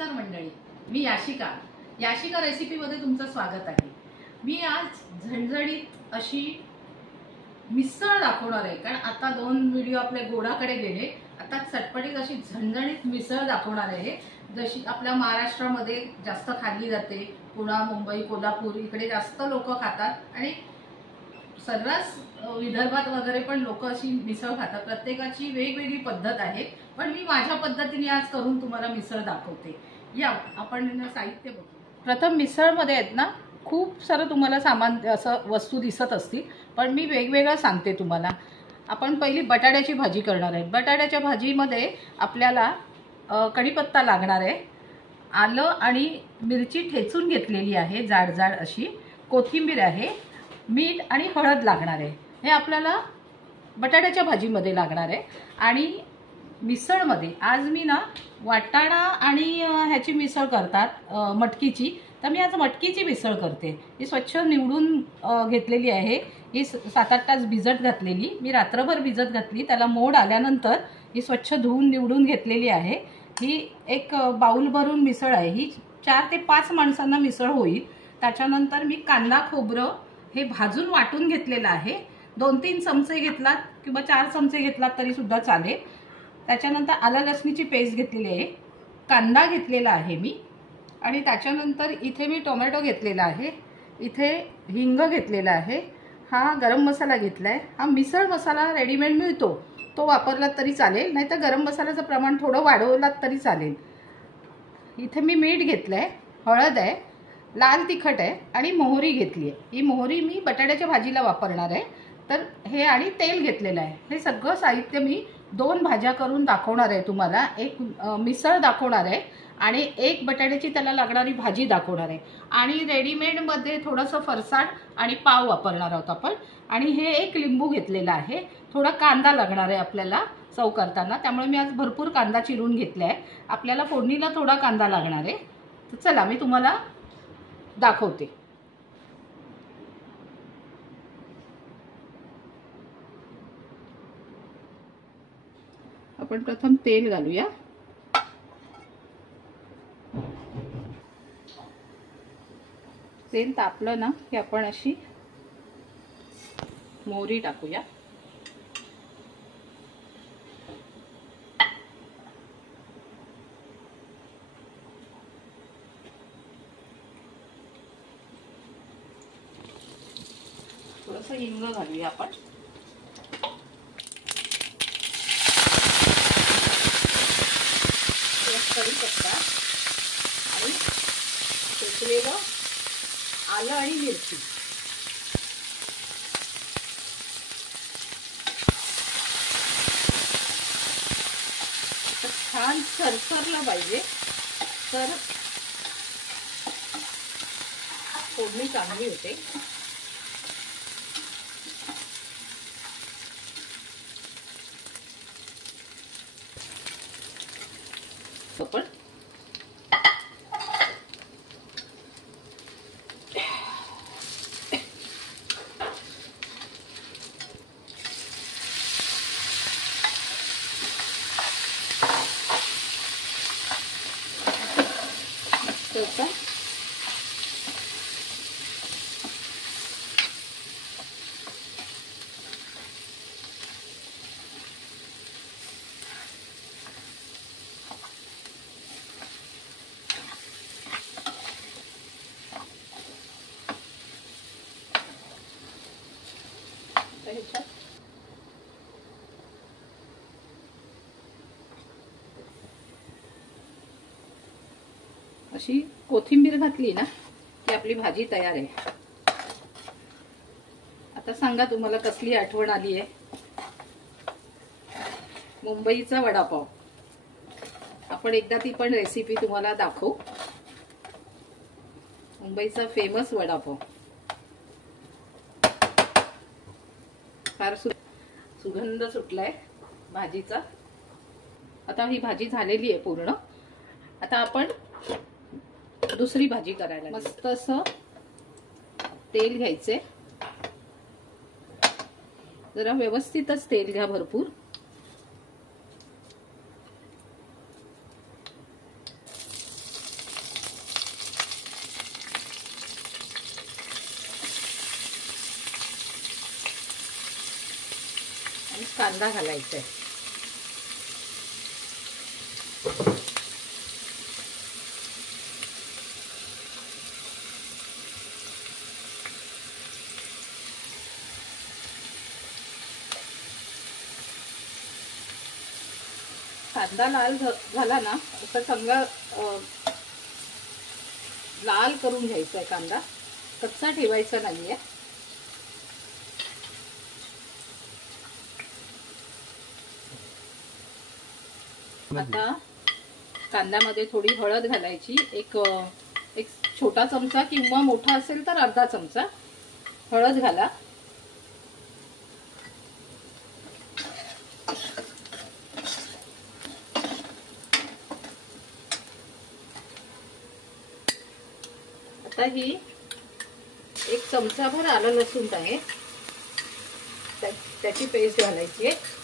नमस्कार मंडळी, मी याशिका रेसिपीमध्ये तुमचं स्वागत आहे। मी आज झणझणीत अशी मिसळ दाखवणार आहे, कारण आता 2 व्हिडिओ आपले गोडाकडे गेले। आता चटपटीत अशी झणझणीत मिसळ दाखवणार आहे, जशी आपल्या महाराष्ट्रामध्ये जास्त खाल्ली जाते। पुणे, मुंबई, कोल्हापूर इकडे जास्त लोक खातात आणि सर्रास विदर्भात वगैरे पण लोक अशी मिसळ खातात। प्रत्येकाची वेगवेगळी पद्धत आहे, पण मी माझ्या पद्धतीने आज करून तुम्हाला मिसळ दाखवते। या आपण साहित्य बघू। प्रथम मिसळमध्ये आहेत ना खूप सारं तुम्हाला सामान असं वस्तू दिसत असतील, पण मी वेगवेगळं सांगते तुम्हाला। आपण पहिली बटाट्याची भाजी करणार आहे। बटाट्याच्या भाजीमध्ये आपल्याला कढीपत्ता लागणार आहे, आलं आणि मिरची ठेचून घेतलेली आहे जाड जाड अशी, कोथिंबीर आहे, मीठ आणि हळद लागणार आहे। हे आपल्याला बटाट्याच्या भाजीमध्ये लागणार आहे। आणि मिसळमध्ये आज मी ना वाटाणा आणि ह्याची मिसळ करतात मटकीची, तर मी आज मटकीची मिसळ करते। ही स्वच्छ निवडून घेतलेली आहे। ही 7-8 तास भिजत घातलेली, मी रात्रभर भिजत घातली। त्याला मोड आल्यानंतर ही स्वच्छ धुवून निवडून घेतलेली आहे। ही एक बाउल भरून मिसळ आहे। ही 4 ते 5 माणसांना मिसळ होईल। त्याच्यानंतर मी कांदा खोबरं हे भाजून वाटून घेतलेलं आहे। 2-3 चमचे घेतलात किंवा 4 चमचे घेतलात तरी सुद्धा चालेल। त्याच्यानंतर आलं लसणीची पेस्ट घेतलेली आहे, कांदा घेतलेला आहे मी, आणि त्याच्यानंतर इथे मी टोमॅटो घेतलेला आहे, इथे हिंग घेतलेला आहे, हा गरम मसाला घेतलाय। हा मिसळ मसाला रेडीमेड मिळतो, तो वापरलात तरी चालेल, नाहीतर गरम मसाल्याचं प्रमाण थोडं वाढवलात तरी चालेल। इथे मी मीठ घेतलंय, हळद आहे, लाल तिखट आहे आणि मोहरी घेतली आहे। ही मोहरी मी बटाट्याच्या भाजीला वापरणार आहे। तर हे आणि तेल घेतलेलं आहे। हे सगळं साहित्य मी 2 भाज्या करून दाखवणार आहे तुम्हाला। एक मिसळ दाखवणार आहे आणि एक बटाट्याची त्याला लागणारी भाजी दाखवणार आहे। आणि रेडीमेडमध्ये थोडंसं फरसाण आणि पाव वापरणार आहोत आपण। आणि हे एक लिंबू घेतलेला आहे, थोडा कांदा लागणार आहे आपल्याला चव करताना, त्यामुळे मी आज भरपूर कांदा चिरून घेतला आहे। आपल्याला फोडणीला थोडा कांदा लागणार आहे। तर चला मी तुम्हाला दाखवते। आपण प्रथम तेल घालूया। तेल तापलं ना की आपण अशी मोहरी टाकूया। थोडंसं हिंग घालूया आपण। कढीपत्ता आणि ठेचलेलं आलं आणि मिरची। छान सरसरलं पाहिजे, तर फोडणी चांगली होते। आपण अशी कोथिंबीर घातली ना की आपली भाजी तयार आहे। आता सांगा तुम्हाला कसली आठवण आली आहे? मुंबईचा वडापाव। आपण एकदा ती पण रेसिपी तुम्हाला दाखवू। मुंबईचा फेमस वडापाव। फार सुगंध सुटलाय भाजीचा। आता ही भाजी झालेली आहे पूर्ण। आता आपण दुसरी भाजी करायला मस्त असं तेल घ्यायचे, जरा व्यवस्थितच तेल घ्या भरपूर। कांदा घालायचा आहे. कांदा लाल झाला ना असं चांगला लाल करून घ्यायचा आहे. कांदा कच्चा ठेवायचा नाहीये. आता कांद्यामध्ये थोडी हळद घालायची. एक छोटा चमचा किंवा मोठा असेल तर अर्धा चमचा हळद घाला. आता ही एक चमचाभर आलं लसूण आहे त्याची पेस्ट घालायची आहे.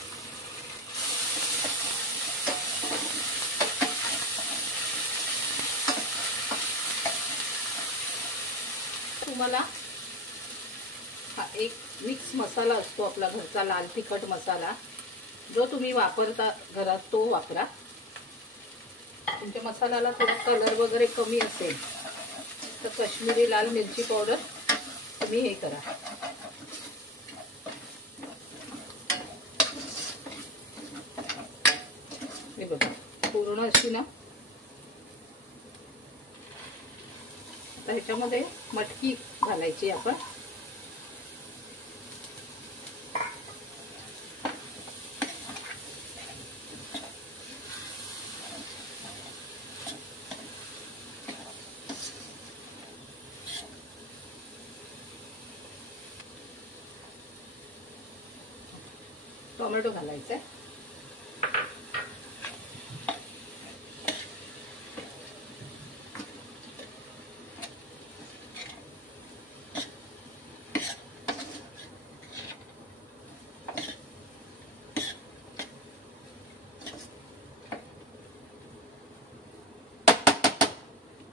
तुम्हाला हा एक मिक्स मसाला असतो आपला घरचा लाल तिखट मसाला, जो तुम्ही वापरता घरात तो वापरा. तुमच्या मसाल्याला थोडा कलर वगैरे कमी असेल तर काश्मीरी लाल मिरची पावडर तुम्ही हे करा. हे बघा पूर्ण अशी ना. आता ह्याच्यामध्ये मटकी घालायची आपण. टोमॅटो घालायचा आहे.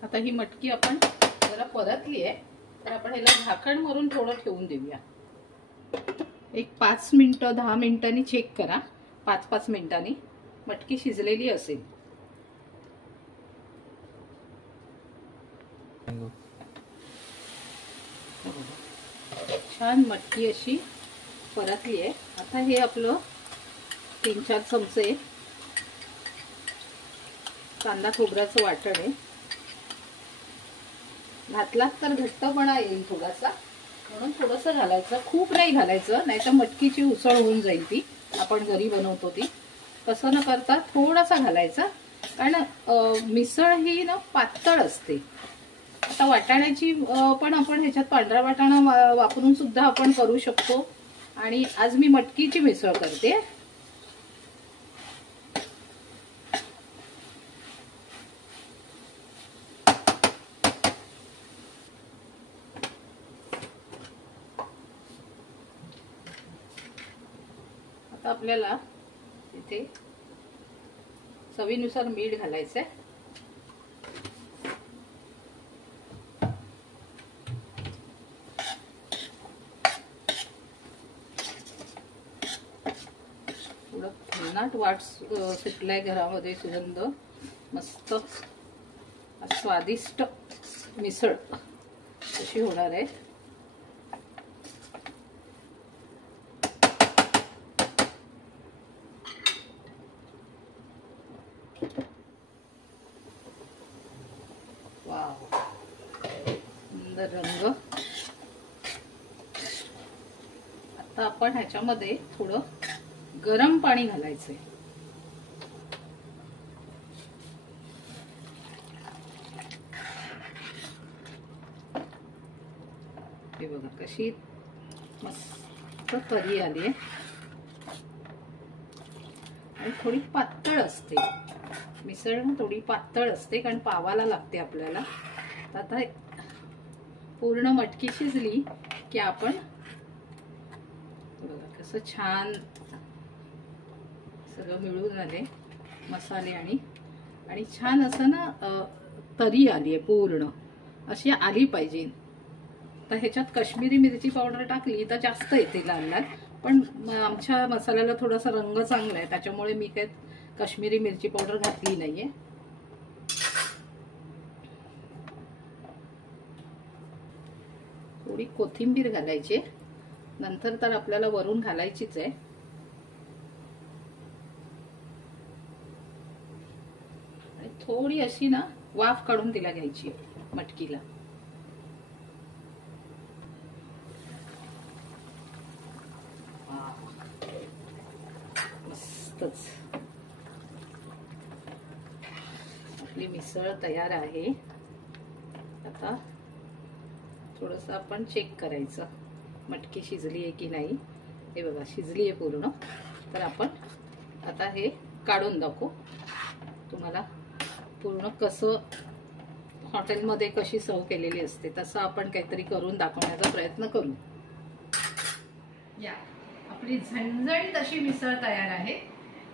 आता ही मटकी आपण जरा परतली आहे तर आपण याला झाकण मारून थोडं ठेवून देऊया. एक 5 मिनिटं 10 मिनिटांनी चेक करा. 5-5 मिनिटांनी मटकी शिजलेली असेल. छान मटकी अशी परतली आहे. आता हे आपलं 3-4 चमचे कांदा खोबऱ्याचं वाटण आहे. घातलात तर घट्टपणा येईल थोडासा, म्हणून थोडंसं घालायचं. खूप नाही घालायचं, नाही तर मटकीची उसळ होऊन जाईल ती. आपण घरी बनवतो ती. तसं न करता थोडासा घालायचा, कारण मिसळ ही ना पातळ असते. आता वाटाण्याची पण आपण ह्याच्यात पांढरा वाटाणा वापरून सुद्धा आपण करू शकतो. आणि आज मी मटकीची मिसळ करते. आता आपल्याला इथे चवीनुसार मीठ घालायचं आहे. थोडं भन्नाट वाट सुटलाय घरामध्ये. सुगंध मस्त स्वादिष्ट मिसळ अशी होणार आहे. वाव, सुंदर रंग. आता आपण ह्याच्यामध्ये थोडं गरम पाणी घालायचंय. हे बघा कशी मस्त तरी आली आहे. आणि थोडी पातळ असते मिसळ, थोडी पातळ असते कारण पावाला लागते आपल्याला. आता पूर्ण मटकी शिजली की आपण बघा कसं छान सगळं मिळून आले मसाले आणि छान असं ना तरी आली आहे. पूर्ण अशी आली पाहिजे. तर ह्याच्यात काश्मीरी मिरची पावडर टाकली तर जास्त येते लाल लाल, पण आमच्या मसाल्याला थोडासा रंग चांगला आहे, त्याच्यामुळे मी काही काश्मीरी मिरची पावडर घातली नाहीये. थोडी कोथिंबीर घालायची, नंतर तर आपल्याला वरून घालायचीच आहे. आणि थोडी अशी ना वाफ काढून तिला घ्यायची मटकीला. मस्तच आपली मिसळ तयार आहे. आता थोडस आपण चेक करायचं मटकी शिजली आहे की नाही. हे बघा शिजली आहे पूर्ण. तर आपण आता हे काढून दाखवू तुम्हाला पूर्ण कसं हॉटेलमध्ये कशी सर्व केलेली असते तसं आपण काहीतरी करून दाखवण्याचा प्रयत्न करू. या आपली झणझणीत अशी मिसळ तयार आहे.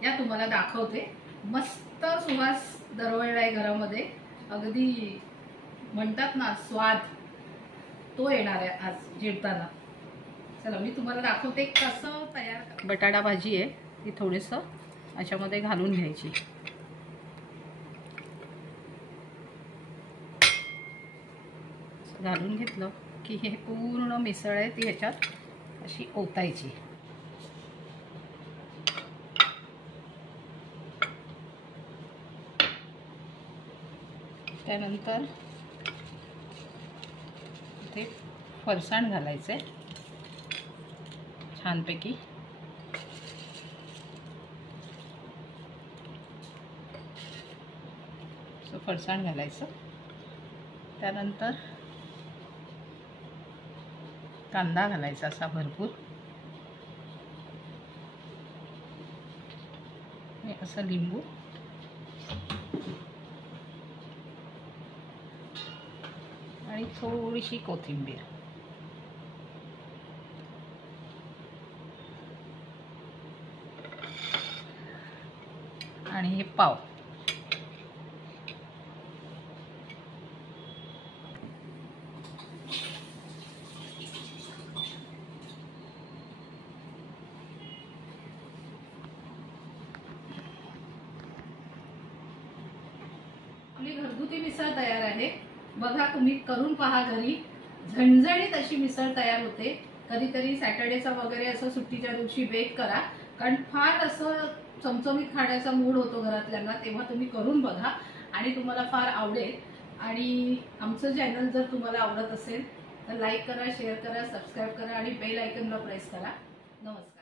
या तुम्हाला दाखवते. मस्त सुवास दरवळलाय घरामध्ये. अगदी म्हणतात ना स्वाद तो येणार आहे आज जेवताना. चला मी तुम्हाला दाखवते कसं तयार. बटाटा भाजी आहे ती थोडंसं याच्यामध्ये घालून घ्यायची. घालून घेतलं की हे पूर्ण मिसळ आहे ती ह्याच्यात अशी ओतायची. त्यानंतर इथे फरसाण घालायचं आहे छानपैकी. फरसाण घालायचं. त्यानंतर कांदा घालायचा असा भरपूर. असं लिंबू आणि थोडीशी कोथिंबीर. आणि हे पाव. आपली घरगुती मिसळ तयार आहे. बघा तुम्ही करून पहा घरी. झणझणीत अशी मिसळ तयार होते. कधीतरी सॅटर्डेचा वगैरे असं सुट्टीच्या दिवशी बेक करा, कारण फार असं चमचमीत खाण्याचा मूड होतो घरातल्यांना. तेव्हा तुम्ही करून बघा आणि तुम्हाला फार आवडेल. आणि आमचं चॅनल जर तुम्हाला आवडत असेल तर लाईक करा, शेअर करा, सबस्क्राईब करा आणि बेल आयकॉनला प्रेस करा. नमस्कार.